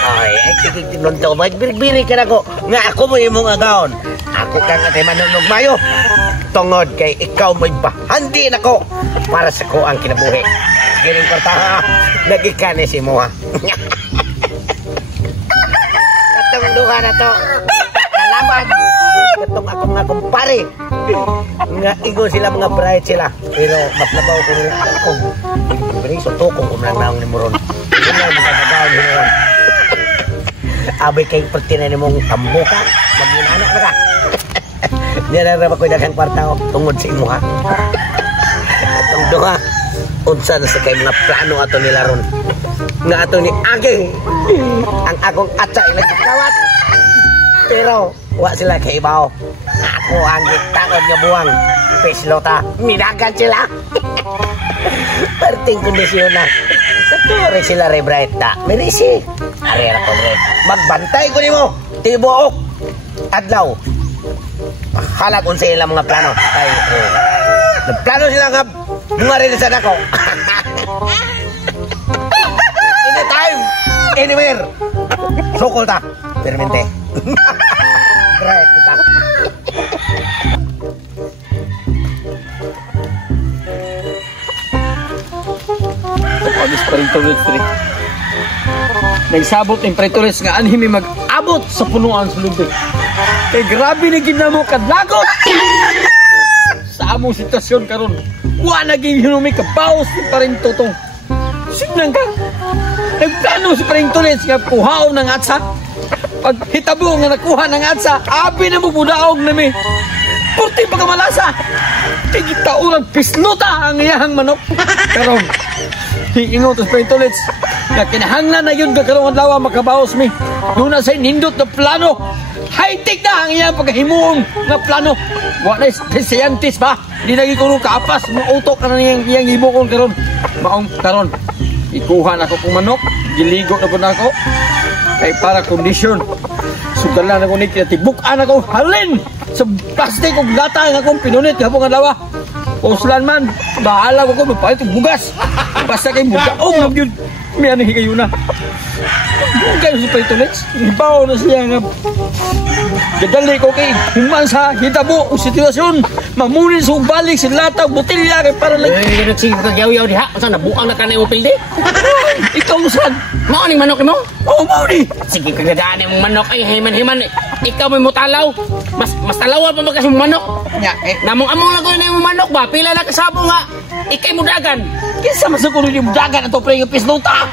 Ay, tinon-to. Magbirig-birig ka na ko. Nga ako mo imong agaon. Ako kang atay manunog mayo. Tungod kay ikaw mo'y bahandi na ko para sa ko ang kinabuhi. Giring korta ha. Nagikane si mo ha. Katong duha na to. Kalaban. Katong akong nga kumpare. Nga igo sila mga bright sila. Pero mas labaw ko nila ako. Pero sutukong ko lang naong ni Moron. Hindi na magagawin ni Moron. Abay kay pertina ni mong tambo ka. Mag-inanak na ka. Nirarap ako'y daghang kwarta ko tungod sa imo ha. Atong duha. Unsa na sa kay mga plano ato nila ron. Nga ato ni Aging. Ang akong atsa ilang kawat. Pero wa sila kay ibaw. Ako ang gitaod nga buwang. Peslota. Minagan sila. Perting kondisyon na. Naturi sila re bright na. Merisi. Arera ko re. Magbantay ko ni mo. Tibuok. Adlaw. Halag unsa ilang mga plano. Ay, nagplano sila nga bunga rin sa dako. Anytime. Anywhere. Sukol ta. Permente. Right, kita. Pagkabis pa rin tuloy, nagsabot ng pretulis nga anhimi mag-abot sa punuan sa lubid. Kay grabe na ginamo kadlagot sa among sitwasyon karon. Wa naging hinumi ka baos ni paring tutong. Signang ka. Nagplano si paring tulis nga kuhaon ng atsa. Pag hitabo nga nakuha ng atsa, abi na mo budaog na mi. Purti pagkamalasa. Tigita urang pisnuta ang iyahang manok. Karon, hiingot sa paring tulis nga kinahanglan na yun kakaroon lawa makabaos mi. Doon na sa nindot na plano. High-tech na ang iyang pagkahimuong na plano. Wala na scientist ba? Hindi naging kuno kaapas. Muutok ka na niyang himukon karon. Maong karon. Ikuha na ako kung manok. Giligo na ko na ako. Kay para kondisyon. Sugalan na ko ni kinatibukan ako. Halin! Sa plastic kong lata nga akong pinunit. Kapong alawa. Uslan man. Bahala ko magpalit yung bugas. Basta kay mudaog na yun. May anong higayo na. Kaya si Paitolets, ibaw na siya nga. Dadali ko kay himan sa hitabo o sitwasyon. Mamunin sa balik si latag botilya kay para lang. Eh, sige ka yaw-yaw diha. Saan nabuang na ka na yung pildi? Ikaw saan? Maaning manok mo? Oo, mauni. Sige kagadaan yung manok. Ay, himan-himan. Ikaw may mutalaw. Mas talawa pa ba kasi yung manok? Namong-among lang ko na yung manok ba? Pila na kasabo nga. Ikay mo dagan. Kinsa masukulod yung dagan ato pre yung pisnota.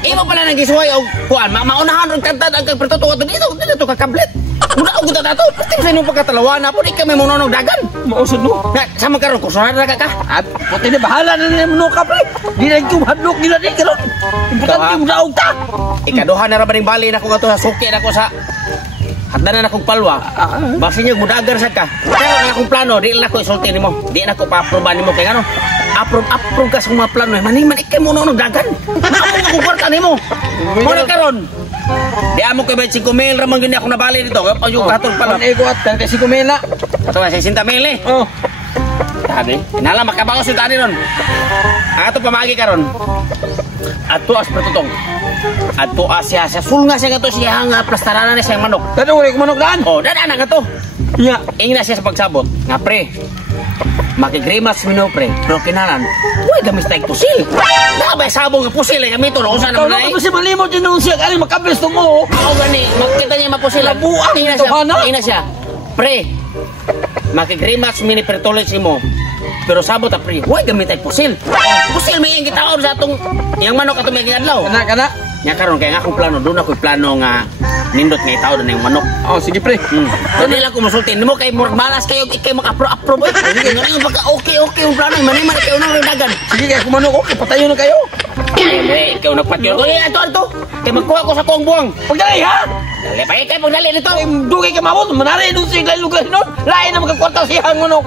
Imo pala nang gisuway og kuan, maunahan og tantad ang kagpertuto dito kakablet. Muna og tato, pati sa inyong pagkatalawan na po di kami mononog dagan. Mausod mo. Na sama karon ko sunod na ka. At puti na bahala na nila mo ka pre. Di na yung hadlok nila di karon. Importante mo daog ta. Ikaduha na ra baning bali na ko ato sa suki na ko sa handa na akong palwa. Basi niyo mudagar sad ka. Pero ang akong plano di na ko isulti nimo. Di na ko pa-aproban nimo kay ngano. Approve ka sa mga plano. Maniman ikay mo noong dagan. Naamong akong kwarta nimo. Muna karon. Di amo kay 5,000 ramang gini ako nabali dito. Pag yung katol pala. Ego at kasi 5,000 na. Ato sa 60,000 Oh. Sabi, inala makabawas yung tani nun. Ato pamagi karon. Ato as pertutong. Ato asya sa sulnga siya gato siya nga plastaranan na siya manok. Tado ko manok daan. Oh, daan na gato. Ya, ingna siya sa pagsabot. Nga pre. Makigrimas mino pre. Pero kinalan. Uy, gamis tayo pusil. Nabay sabong nga pusil ay gamito no usa na man ay. Kasi malimot din nung siya kani makabes tong mo. Ako gani, makita niya mapusil. Buang ingna siya. Ingna siya. Pre. Makigrimas mini pertolet mo. Pero sabot ta pre. Uy, gamit tayo pusil. Pusil may yung gitaon sa atong yang manok atong may adlaw. Kana. Nya karon kay nga akong plano doon ako plano nga nindot nga itaw doon yung manok. Oh, sige pre. Dili lang ko musultin mo kay murag malas kayo ikay maka-approve. Sige nga pagka okay yung plano maniman kayo nang dagan. Sige kay kumanok ko patayo na kayo. Eh, ikaw nagpatyo. Oy, ato. Kay magkuha ko sa tuong buwang. Pagdali ha. Dali pa kay pagdali dito. Dugay ka mawon, manari doon sa ilang lugar noon. Lain na magkakwarta siya ang manok.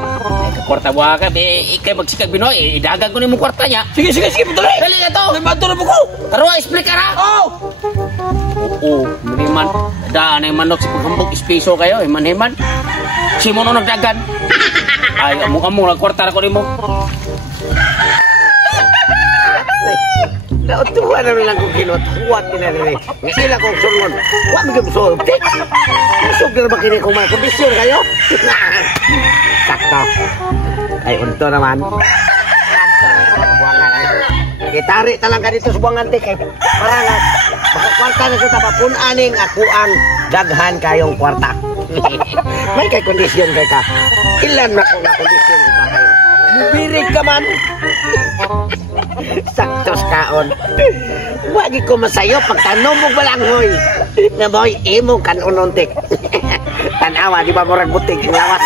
Kwarta buha ka, ikay magsikag Binoy, idagan ko ni mong kwarta niya. Sige, pagdali. Dali nga to. May bato na po ko. Taro, explain ka na. Oh. Oo, maniman. Daan ay manok sa paghambog, ispiso kayo, himan-himan. Simo no nagdagan. Ay, among nagkwarta na ko ni mo. Nautuwa na lang kong kilot. Huwag kinanili. Nga sila kong sunod. Huwag mo sulti. Masog na ba kini kung mga kondisyon kayo? Sakto. Ay, unto naman. Itari talang ka dito sa buwangan di kay parangat. Makakwarta na sa tapapunaning ako ang daghan kayong kwarta. May kay kondisyon kay ka. Ilan na kung na kondisyon ka kayo. Birig ka man. Saktos kaon. Wagi ko masayo pagtanom mo balanghoy. Nga mo'y imo kanunontik. Tanawa, di ba mo ragbutig yung lawas?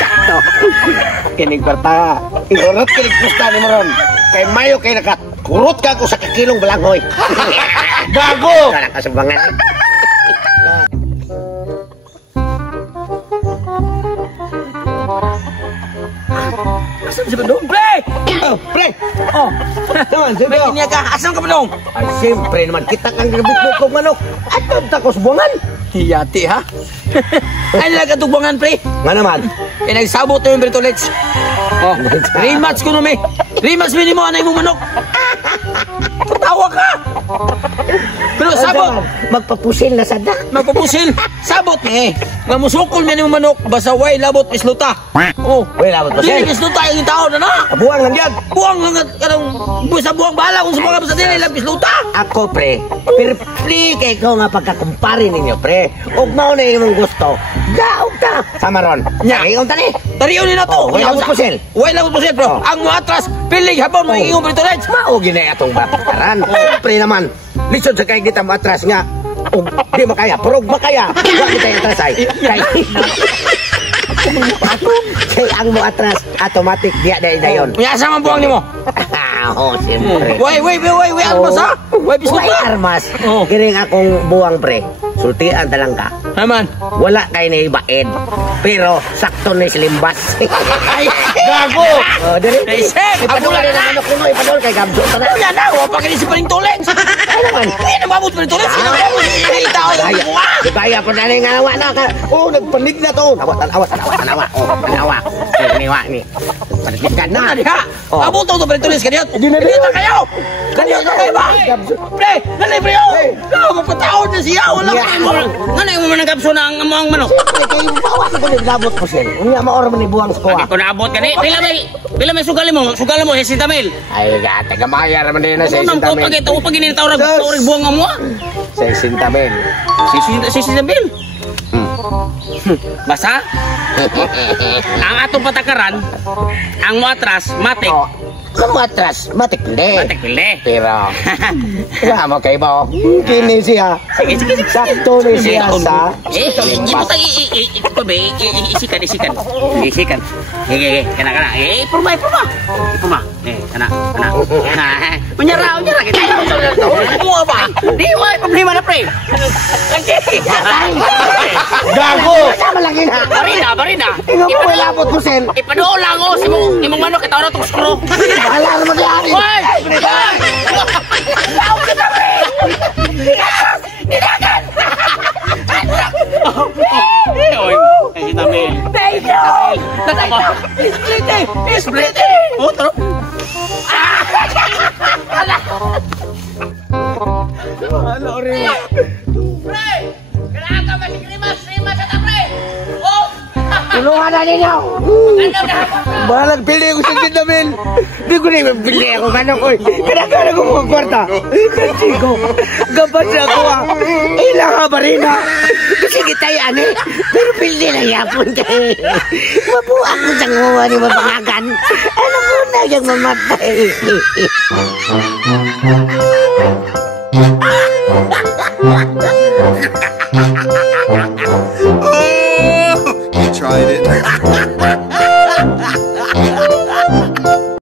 Sakto. Kinig kwarta. Igurot kinig pusta ni Moron. Kay mayo kay nakat. Kurot ka ko sa kakilong balanghoy. Gago! Kala ka sa bangan. Asan si Bandong? Pre! Oh, pre! Oh! Naman, Pre, sige. niya ka. Asan ka Bandong? Ay, siyempre naman. Kita kang gabit-bit kong manok. At takos buwangan. Hiyati ha? Ay nagkatugbangan pre. Nga naman. Eh nagsabot na yung Bertolets. Oh, rematch ko namin. Rematch minimo anay mo manok. Tatawa ka. Pero sabot. Magpapusil na sada. Magpapusil. Sabot ni eh. Nga musukol niya yung manok. Basta way labot isluta. Oh. Way labot pusil. Dili isluta yung tao na na. Buwang lang yan. Buwang lang at kanang sa buwang bala kung sa mga basta dili lang isluta. Ako, pre. Pirpli kay ko nga pagkakumpari ninyo, pre. Ug mao na imong gusto. Gaog ta. Sama ron. Nya. Ngayon tani. Tariyo ni na to. Oh, way labot pusil. Way labot pusil bro. Oh. Ang mo atras pilig habon mo Oh. iyong Bertolets. Mao ginay atong bataran. Pre naman. Lisod sa kay kita matras nga. Ug di makaya, purog makaya. Wa kita yung atras ay. Kay ang mo atras automatic dia dayon. Mayasa man buwang nimo. Oh, siyempre. Way armas ha? Way May pistola. armas. Oh. Giring akong buwang, pre. Sultian talang ka. Naman. Wala kay na ibaid. Pero sakto ni silimbas. Ay, gago. Oh, diri. Ay, Sep, Ipadol ako na na. ano kuno, ipadol kay Gabso ta na. Kuya na, wala pa kanin si Paring Tolets. Ay naman. Hindi na mabot Paring Tolets. Hindi na mabot. Hindi na tao. Kaya pa na nga awa na ka. Oh, nagpanig na to. Tanawa. Oh, tanawa. Niwa ni. Panig ka na. Ano ha? Oh. Abuto to Paring Tolets kaniyot. Hindi na Kaniyot na kayo. Kaniyot na kayo ba? Pre, nanay pre oh. Magpataon na siya. Wala ka kayo. Ngano yung mga nagapso na ang among manok? Kay bawas ko ni labot ko sel. Unya maor man ni buwang ko. Lagi ko naabot ka ni. Pila may sugali mo 60 mil. Ay, gata ka mayar man din na sa Ano nang ko 60 pag ito pag ini tawag buang mo. Sa 60 mil. 60 mil. Basta ang atong patakaran ang mo atras matik. Oh, kamu atras, matikli. Matik pili. Pero, wala mo kay ba? Kini siya. Sige. Sakto ni siya sa... Ibutang isikan. Kana. Purma. Kana. Menyerah kita. Mo ba? Di wa problema na pre. Gago! Sama lagi na. Barina. Tingnan mo, wala po to, Sen. Ipadool lang ako si imong manok kita ora tong skro. Bahala naman yan. Hoy! Split. Oh, tro. Ano rin? Pre! Kailangan ka masigrimas sa ta, pre! Oh! Tulungan na ninyo. Ano na? Bahalag pili ko sa sindamin. Di ko na pili ako manok ko. Kinakala ko mga kwarta. Kasi ko, gabat na ako ilang ka ba rin ha? Kasi kita yan eh. Pero pili na yapon kayo. Mabuha ko sa ngawa ni mabangagan. Ano mo na yung mamatay? You tried it.